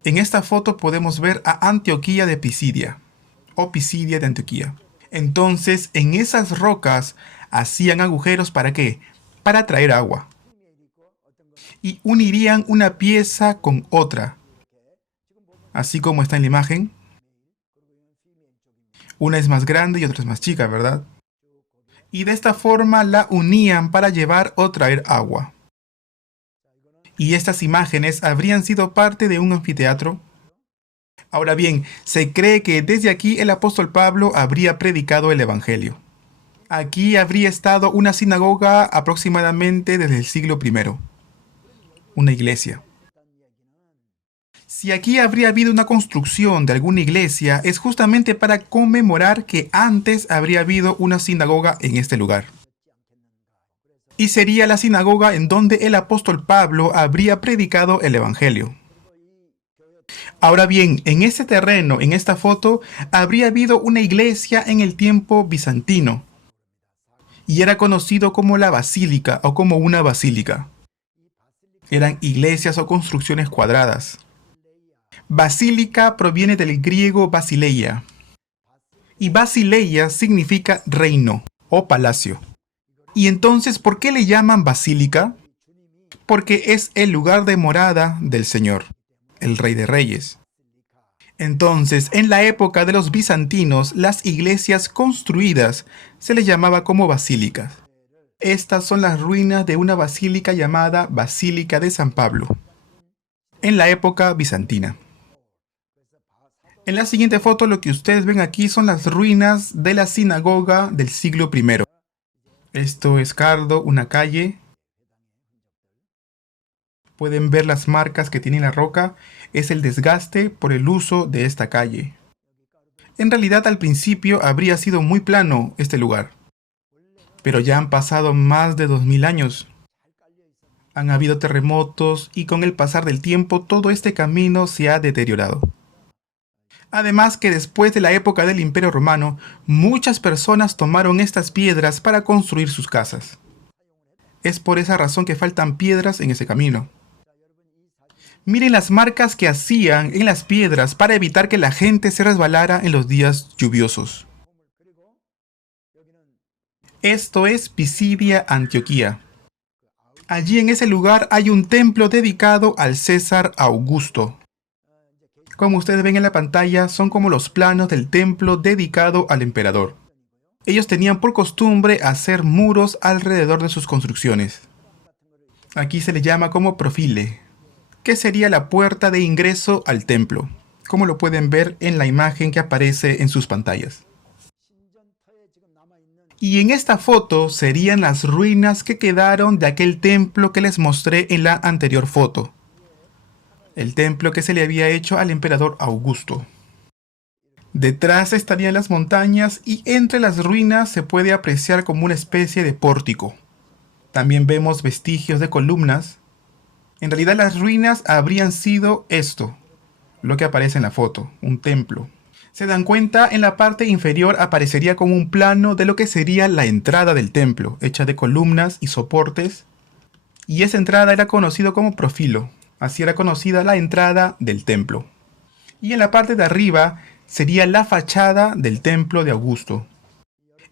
En esta foto podemos ver a Antioquía de Pisidia, o Pisidia de Antioquía. Entonces, en esas rocas hacían agujeros ¿para qué? Para traer agua. Y unirían una pieza con otra, así como está en la imagen. Una es más grande y otra es más chica, ¿verdad? Y de esta forma la unían para llevar o traer agua. Y estas imágenes habrían sido parte de un anfiteatro. Ahora bien, se cree que desde aquí el apóstol Pablo habría predicado el Evangelio. Aquí habría estado una sinagoga aproximadamente desde el siglo I, una iglesia. Si aquí habría habido una construcción de alguna iglesia, es justamente para conmemorar que antes habría habido una sinagoga en este lugar. Y sería la sinagoga en donde el apóstol Pablo habría predicado el Evangelio. Ahora bien, en este terreno, en esta foto, habría habido una iglesia en el tiempo bizantino. Y era conocido como la basílica o como una basílica. Eran iglesias o construcciones cuadradas. Basílica proviene del griego basileia. Y basileia significa reino o palacio. Y entonces, ¿por qué le llaman basílica? Porque es el lugar de morada del Señor, el Rey de Reyes. Entonces, en la época de los bizantinos, las iglesias construidas se les llamaba como basílicas. Estas son las ruinas de una basílica llamada Basílica de San Pablo, en la época bizantina. En la siguiente foto lo que ustedes ven aquí son las ruinas de la sinagoga del siglo I. Esto es Cardo, una calle. Pueden ver las marcas que tiene la roca, es el desgaste por el uso de esta calle. En realidad al principio habría sido muy plano este lugar, pero ya han pasado más de 2000 años. Han habido terremotos y con el pasar del tiempo todo este camino se ha deteriorado. Además que después de la época del Imperio Romano, muchas personas tomaron estas piedras para construir sus casas. Es por esa razón que faltan piedras en ese camino. Miren las marcas que hacían en las piedras para evitar que la gente se resbalara en los días lluviosos. Esto es Pisidia, Antioquía. Allí en ese lugar hay un templo dedicado al César Augusto. Como ustedes ven en la pantalla, son como los planos del templo dedicado al emperador. Ellos tenían por costumbre hacer muros alrededor de sus construcciones. Aquí se le llama como profile, que sería la puerta de ingreso al templo, como lo pueden ver en la imagen que aparece en sus pantallas. Y en esta foto serían las ruinas que quedaron de aquel templo que les mostré en la anterior foto. El templo que se le había hecho al emperador Augusto. Detrás estarían las montañas y entre las ruinas se puede apreciar como una especie de pórtico. También vemos vestigios de columnas. En realidad las ruinas habrían sido esto, lo que aparece en la foto, un templo. Se dan cuenta, en la parte inferior aparecería como un plano de lo que sería la entrada del templo, hecha de columnas y soportes. Y esa entrada era conocido como profilo, así era conocida la entrada del templo. Y en la parte de arriba sería la fachada del templo de Augusto.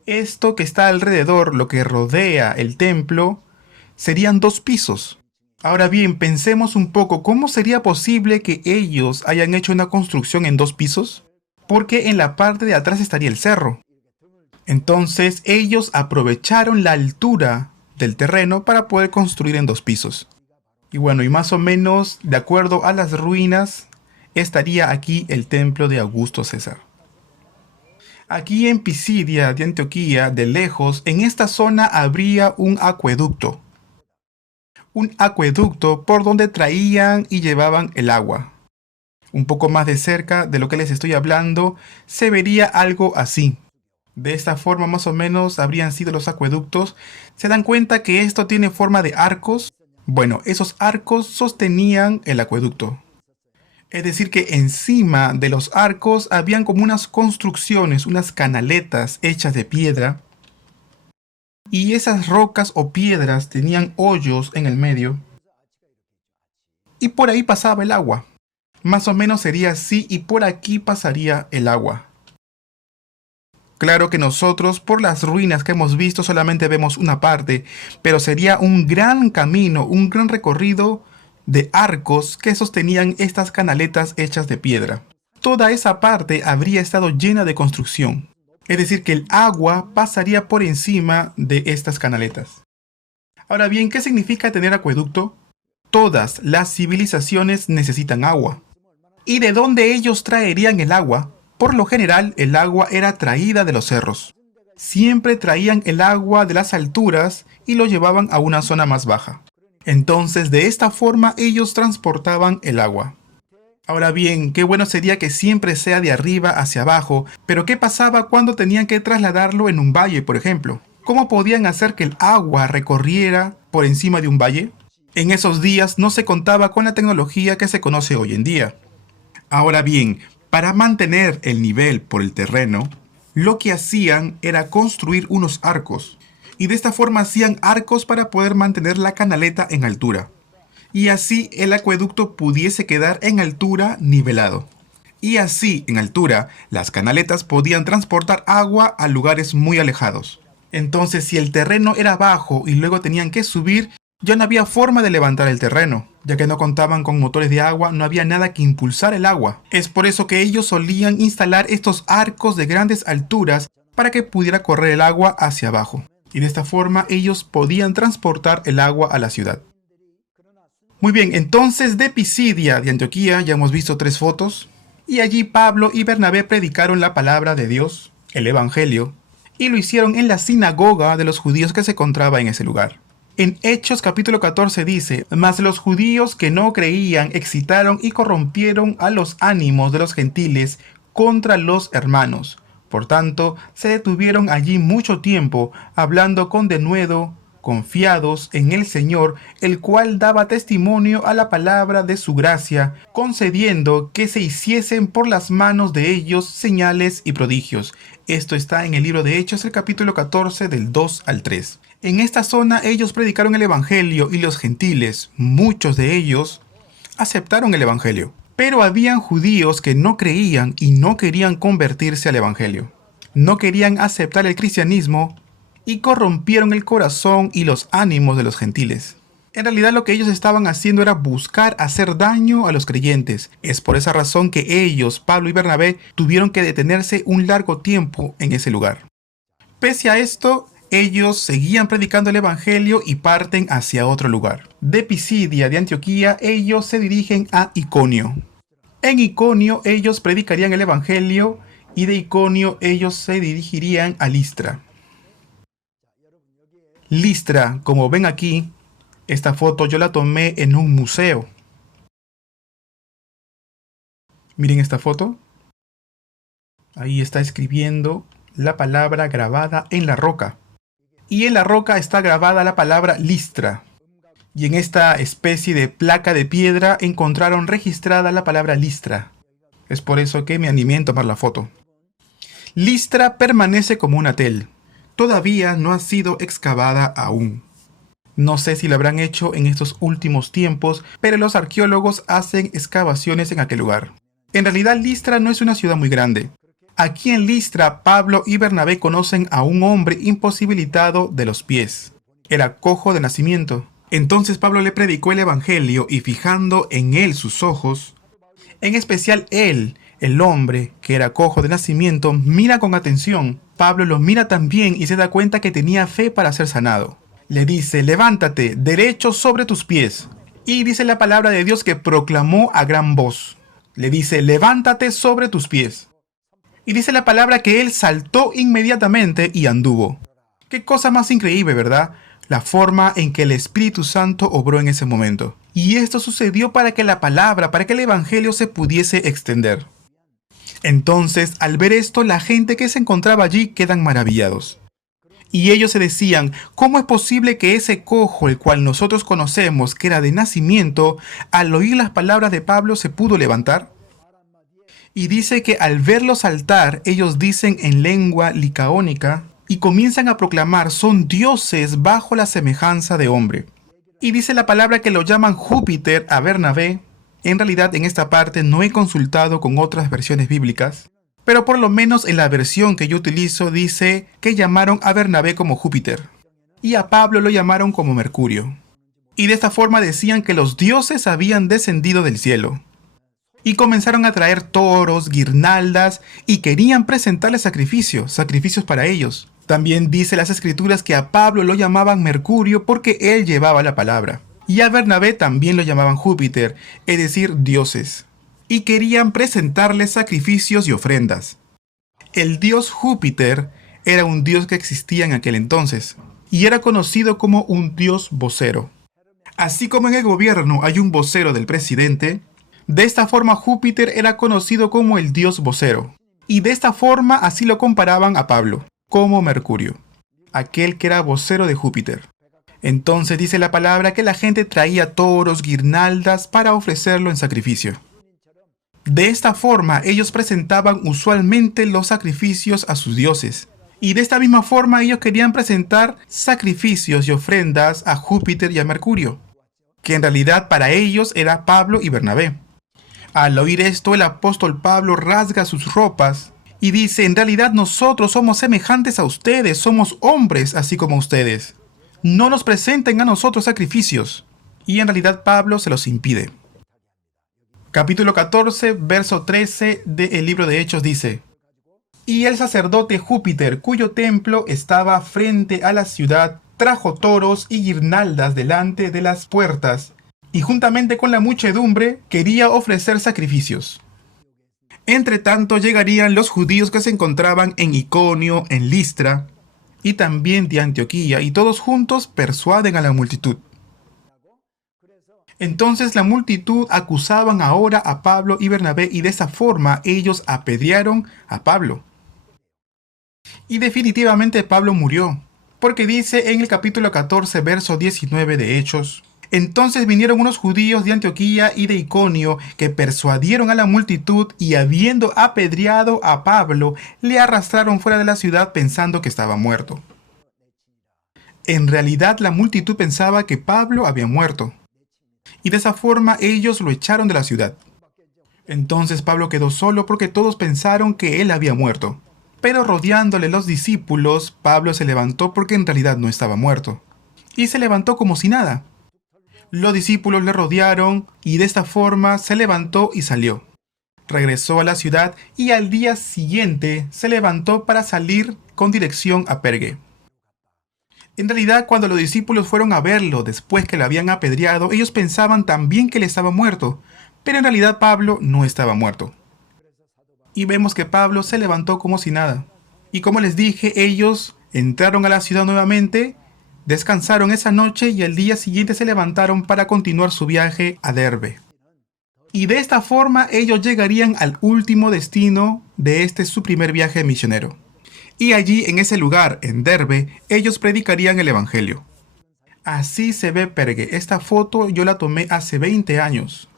Esto que está alrededor, lo que rodea el templo, serían 2 pisos. Ahora bien, pensemos un poco, ¿cómo sería posible que ellos hayan hecho una construcción en 2 pisos? Porque en la parte de atrás estaría el cerro. Entonces ellos aprovecharon la altura del terreno para poder construir en 2 pisos. Y bueno, y más o menos, de acuerdo a las ruinas, estaría aquí el templo de Augusto César. Aquí en Pisidia de Antioquía, de lejos, en esta zona habría un acueducto. Un acueducto por donde traían y llevaban el agua. Un poco más de cerca de lo que les estoy hablando, se vería algo así. De esta forma más o menos habrían sido los acueductos. ¿Se dan cuenta que esto tiene forma de arcos? Bueno, esos arcos sostenían el acueducto. Es decir, que encima de los arcos habían como unas construcciones, unas canaletas hechas de piedra. Y esas rocas o piedras tenían hoyos en el medio. Y por ahí pasaba el agua. Más o menos sería así y por aquí pasaría el agua. Claro que nosotros por las ruinas que hemos visto solamente vemos una parte, pero sería un gran camino, un gran recorrido de arcos que sostenían estas canaletas hechas de piedra. Toda esa parte habría estado llena de construcción, es decir, que el agua pasaría por encima de estas canaletas. Ahora bien, ¿qué significa tener acueducto? Todas las civilizaciones necesitan agua. ¿Y de dónde ellos traerían el agua? Por lo general, el agua era traída de los cerros. Siempre traían el agua de las alturas y lo llevaban a una zona más baja. Entonces, de esta forma, ellos transportaban el agua. Ahora bien, qué bueno sería que siempre sea de arriba hacia abajo, pero ¿qué pasaba cuando tenían que trasladarlo en un valle, por ejemplo? ¿Cómo podían hacer que el agua recorriera por encima de un valle? En esos días no se contaba con la tecnología que se conoce hoy en día. Ahora bien, para mantener el nivel por el terreno, lo que hacían era construir unos arcos. Y de esta forma hacían arcos para poder mantener la canaleta en altura. Y así el acueducto pudiese quedar en altura nivelado. Y así, en altura, las canaletas podían transportar agua a lugares muy alejados. Entonces, si el terreno era bajo y luego tenían que subir, ya no había forma de levantar el terreno, ya que no contaban con motores de agua, no había nada que impulsar el agua. Es por eso que ellos solían instalar estos arcos de grandes alturas para que pudiera correr el agua hacia abajo. Y de esta forma ellos podían transportar el agua a la ciudad. Muy bien, entonces de Pisidia de Antioquía ya hemos visto 3 fotos. Y allí Pablo y Bernabé predicaron la palabra de Dios, el Evangelio, y lo hicieron en la sinagoga de los judíos que se encontraba en ese lugar. En Hechos capítulo 14 dice, mas los judíos que no creían excitaron y corrompieron a los ánimos de los gentiles contra los hermanos. Por tanto, se detuvieron allí mucho tiempo, hablando con denuedo, confiados en el Señor, el cual daba testimonio a la palabra de su gracia, concediendo que se hiciesen por las manos de ellos señales y prodigios. Esto está en el libro de Hechos, el capítulo 14, del 2 al 3. En esta zona ellos predicaron el Evangelio y los gentiles, muchos de ellos, aceptaron el Evangelio. Pero habían judíos que no creían y no querían convertirse al Evangelio. No querían aceptar el cristianismo y corrompieron el corazón y los ánimos de los gentiles. En realidad lo que ellos estaban haciendo era buscar hacer daño a los creyentes. Es por esa razón que ellos, Pablo y Bernabé, tuvieron que detenerse un largo tiempo en ese lugar. Pese a esto, ellos seguían predicando el Evangelio y parten hacia otro lugar. De Pisidia de Antioquía, ellos se dirigen a Iconio. En Iconio ellos predicarían el Evangelio y de Iconio ellos se dirigirían a Listra. Listra, como ven aquí, esta foto yo la tomé en un museo. Miren esta foto. Ahí está escribiendo la palabra grabada en la roca. Y en la roca está grabada la palabra Listra. Y en esta especie de placa de piedra encontraron registrada la palabra Listra. Es por eso que me animé a tomar la foto. Listra permanece como un atel. Todavía no ha sido excavada aún. No sé si lo habrán hecho en estos últimos tiempos, pero los arqueólogos hacen excavaciones en aquel lugar. En realidad Listra no es una ciudad muy grande. Aquí en Listra, Pablo y Bernabé conocen a un hombre imposibilitado de los pies. Era cojo de nacimiento. Entonces Pablo le predicó el Evangelio y fijando en él sus ojos, en especial él, el hombre que era cojo de nacimiento, mira con atención. Pablo lo mira también y se da cuenta que tenía fe para ser sanado. Le dice, levántate, derecho sobre tus pies. Y dice la palabra de Dios que proclamó a gran voz. Le dice, levántate sobre tus pies. Y dice la palabra que él saltó inmediatamente y anduvo. Qué cosa más increíble, ¿verdad? la forma en que el Espíritu Santo obró en ese momento. Y esto sucedió para que la palabra, para que el Evangelio se pudiese extender. Entonces, al ver esto, la gente que se encontraba allí quedan maravillados. Y ellos se decían, ¿cómo es posible que ese cojo, el cual nosotros conocemos que era de nacimiento, al oír las palabras de Pablo se pudo levantar? Y dice que al verlo saltar, ellos dicen en lengua licaónica y comienzan a proclamar, son dioses bajo la semejanza de hombre. Y dice la palabra que lo llaman Júpiter a Bernabé. En realidad en esta parte no he consultado con otras versiones bíblicas, pero por lo menos en la versión que yo utilizo dice que llamaron a Bernabé como Júpiter y a Pablo lo llamaron como Mercurio. Y de esta forma decían que los dioses habían descendido del cielo. Y comenzaron a traer toros, guirnaldas y querían presentarles sacrificios para ellos. También dice las escrituras que a Pablo lo llamaban Mercurio porque él llevaba la palabra. Y a Bernabé también lo llamaban Júpiter, es decir, dioses. Y querían presentarles sacrificios y ofrendas. El dios Júpiter era un dios que existía en aquel entonces, y era conocido como un dios vocero. Así como en el gobierno hay un vocero del presidente, de esta forma Júpiter era conocido como el dios vocero. Y de esta forma así lo comparaban a Pablo, como Mercurio, aquel que era vocero de Júpiter. Entonces dice la palabra que la gente traía toros, guirnaldas para ofrecerlo en sacrificio. De esta forma ellos presentaban usualmente los sacrificios a sus dioses. Y de esta misma forma ellos querían presentar sacrificios y ofrendas a Júpiter y a Mercurio, que en realidad para ellos era Pablo y Bernabé. Al oír esto, el apóstol Pablo rasga sus ropas y dice, en realidad nosotros somos semejantes a ustedes, somos hombres así como ustedes. No nos presenten a nosotros sacrificios. Y en realidad Pablo se los impide. Capítulo 14, verso 13 del libro de Hechos dice, y el sacerdote Júpiter, cuyo templo estaba frente a la ciudad, trajo toros y guirnaldas delante de las puertas, y juntamente con la muchedumbre quería ofrecer sacrificios. Entre tanto llegarían los judíos que se encontraban en Iconio, en Listra, y también de Antioquía, y todos juntos persuaden a la multitud. Entonces la multitud acusaban ahora a Pablo y Bernabé, y de esa forma ellos apedrearon a Pablo. Y definitivamente Pablo murió, porque dice en el capítulo 14, verso 19 de Hechos, entonces vinieron unos judíos de Antioquía y de Iconio que persuadieron a la multitud y habiendo apedreado a Pablo, le arrastraron fuera de la ciudad pensando que estaba muerto. En realidad la multitud pensaba que Pablo había muerto, y de esa forma ellos lo echaron de la ciudad. Entonces Pablo quedó solo porque todos pensaron que él había muerto. Pero rodeándole los discípulos, Pablo se levantó porque en realidad no estaba muerto, y se levantó como si nada. Los discípulos le rodearon y de esta forma se levantó y salió. Regresó a la ciudad y al día siguiente se levantó para salir con dirección a Pergue. En realidad, cuando los discípulos fueron a verlo después que lo habían apedreado, ellos pensaban también que él estaba muerto, pero en realidad Pablo no estaba muerto. Y vemos que Pablo se levantó como si nada. Y como les dije, ellos entraron a la ciudad nuevamente, descansaron esa noche y al día siguiente se levantaron para continuar su viaje a Derbe. Y de esta forma ellos llegarían al último destino de su primer viaje misionero. Y allí, en ese lugar, en Derbe, ellos predicarían el Evangelio. Así se ve Pergue. Esta foto yo la tomé hace 20 años.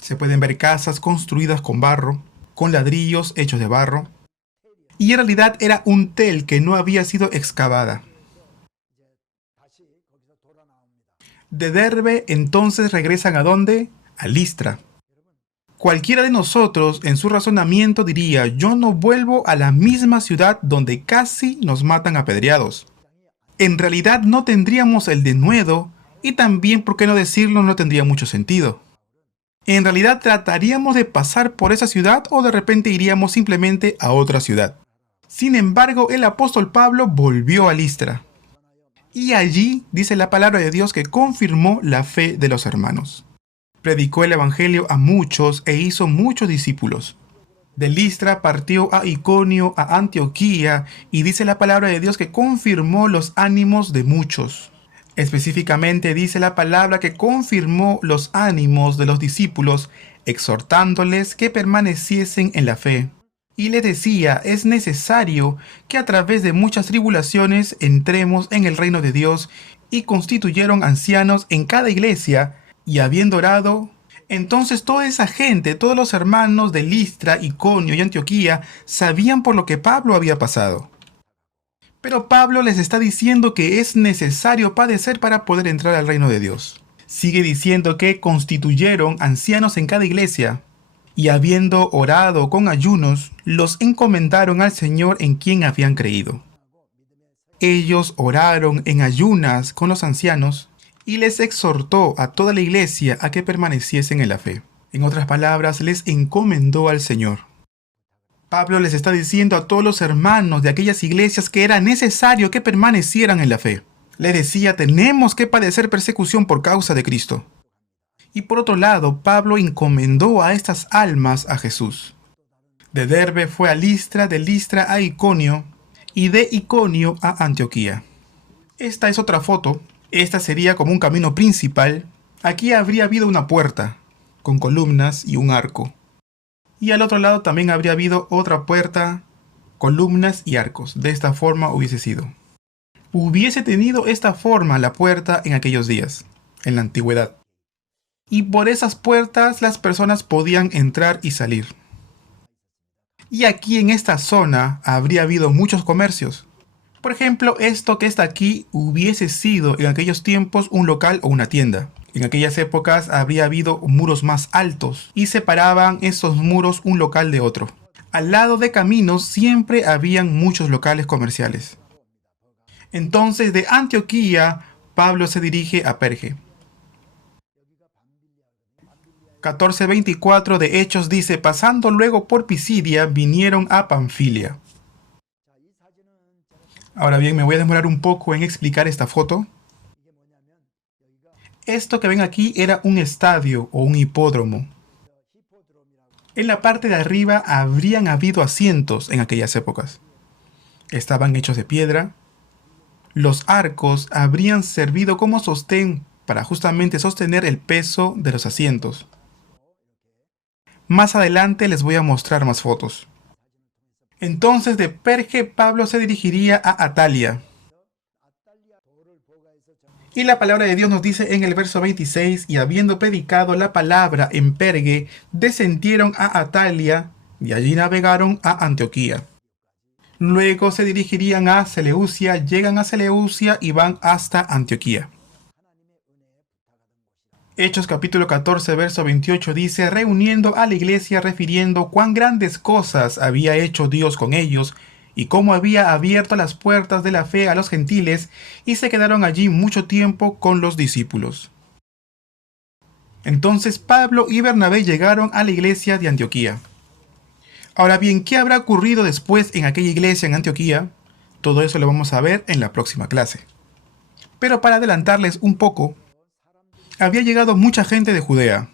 Se pueden ver casas construidas con barro, con ladrillos hechos de barro. Y en realidad era un tel que no había sido excavada. De Derbe entonces regresan ¿a dónde? A Listra. Cualquiera de nosotros en su razonamiento diría, yo no vuelvo a la misma ciudad donde casi nos matan apedreados. En realidad no tendríamos el denuedo y también, por qué no decirlo, no tendría mucho sentido. En realidad trataríamos de pasar por esa ciudad o de repente iríamos simplemente a otra ciudad. Sin embargo, el apóstol Pablo volvió a Listra. Y allí dice la palabra de Dios que confirmó la fe de los hermanos. Predicó el evangelio a muchos e hizo muchos discípulos. De Listra partió a Iconio, a Antioquía, y dice la palabra de Dios que confirmó los ánimos de muchos. Específicamente dice la palabra que confirmó los ánimos de los discípulos, exhortándoles que permaneciesen en la fe. Y les decía, es necesario que a través de muchas tribulaciones entremos en el reino de Dios, y constituyeron ancianos en cada iglesia, y habiendo orado, entonces toda esa gente, todos los hermanos de Listra, Iconio y Antioquía, sabían por lo que Pablo había pasado. Pero Pablo les está diciendo que es necesario padecer para poder entrar al reino de Dios. Sigue diciendo que constituyeron ancianos en cada iglesia, y habiendo orado con ayunos, los encomendaron al Señor en quien habían creído. Ellos oraron en ayunas con los ancianos y les exhortó a toda la iglesia a que permaneciesen en la fe. En otras palabras, les encomendó al Señor. Pablo les está diciendo a todos los hermanos de aquellas iglesias que era necesario que permanecieran en la fe. Les decía, tenemos que padecer persecución por causa de Cristo. Y por otro lado, Pablo encomendó a estas almas a Jesús. De Derbe fue a Listra, de Listra a Iconio, y de Iconio a Antioquía. Esta es otra foto. Esta sería como un camino principal. Aquí habría habido una puerta, con columnas y un arco. Y al otro lado también habría habido otra puerta, columnas y arcos. De esta forma hubiese sido. Hubiese tenido esta forma la puerta en aquellos días, en la antigüedad. Y por esas puertas las personas podían entrar y salir. Y aquí en esta zona habría habido muchos comercios. Por ejemplo, esto que está aquí hubiese sido en aquellos tiempos un local o una tienda. En aquellas épocas habría habido muros más altos y separaban estos muros un local de otro. Al lado de caminos siempre habían muchos locales comerciales. Entonces de Antioquía, Pablo se dirige a Perge. 14:24 de Hechos dice, pasando luego por Pisidia, vinieron a Panfilia. Ahora bien, me voy a demorar un poco en explicar esta foto. Esto que ven aquí era un estadio o un hipódromo. En la parte de arriba habrían habido asientos en aquellas épocas. Estaban hechos de piedra. Los arcos habrían servido como sostén para justamente sostener el peso de los asientos. Más adelante les voy a mostrar más fotos. Entonces de Perge Pablo se dirigiría a Atalia. Y la palabra de Dios nos dice en el verso 26, y habiendo predicado la palabra en Perge, descendieron a Atalia y allí navegaron a Antioquía. Luego se dirigirían a Seleucia, llegan a Seleucia y van hasta Antioquía. Hechos capítulo 14, verso 28 dice, reuniendo a la iglesia, refiriendo cuán grandes cosas había hecho Dios con ellos, y cómo había abierto las puertas de la fe a los gentiles, y se quedaron allí mucho tiempo con los discípulos. Entonces Pablo y Bernabé llegaron a la iglesia de Antioquía. Ahora bien, ¿qué habrá ocurrido después en aquella iglesia en Antioquía? Todo eso lo vamos a ver en la próxima clase. Pero para adelantarles un poco, había llegado mucha gente de Judea.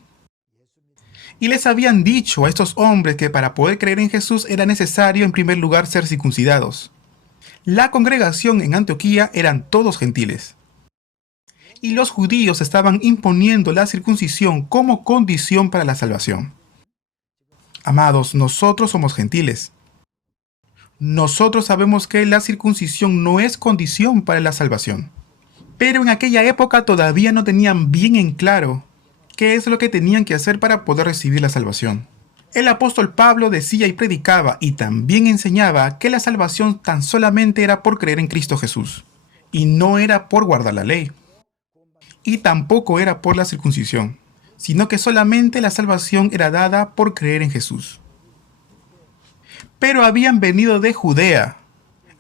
Y les habían dicho a estos hombres que para poder creer en Jesús era necesario en primer lugar ser circuncidados. La congregación en Antioquía eran todos gentiles. Y los judíos estaban imponiendo la circuncisión como condición para la salvación. Amados, nosotros somos gentiles. Nosotros sabemos que la circuncisión no es condición para la salvación. Pero en aquella época todavía no tenían bien en claro qué es lo que tenían que hacer para poder recibir la salvación. El apóstol Pablo decía y predicaba y también enseñaba que la salvación tan solamente era por creer en Cristo Jesús, y no era por guardar la ley, y tampoco era por la circuncisión, sino que solamente la salvación era dada por creer en Jesús. Pero habían venido de Judea,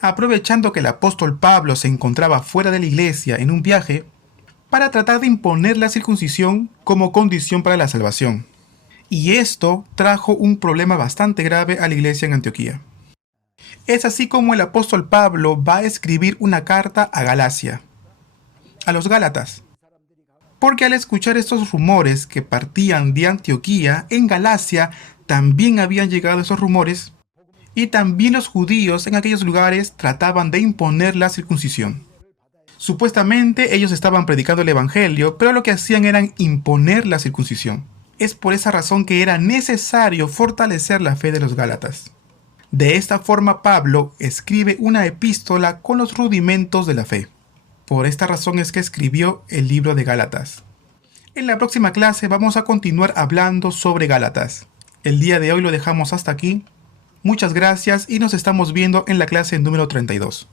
aprovechando que el apóstol Pablo se encontraba fuera de la iglesia en un viaje, para tratar de imponer la circuncisión como condición para la salvación. Y esto trajo un problema bastante grave a la iglesia en Antioquía. Es así como el apóstol Pablo va a escribir una carta a Galacia, a los Gálatas. Porque al escuchar estos rumores que partían de Antioquía, en Galacia también habían llegado esos rumores, y también los judíos en aquellos lugares trataban de imponer la circuncisión. Supuestamente ellos estaban predicando el evangelio, pero lo que hacían era imponer la circuncisión. Es por esa razón que era necesario fortalecer la fe de los gálatas. De esta forma Pablo escribe una epístola con los rudimentos de la fe. Por esta razón es que escribió el libro de Gálatas. En la próxima clase vamos a continuar hablando sobre Gálatas. El día de hoy lo dejamos hasta aquí. Muchas gracias y nos estamos viendo en la clase número 32.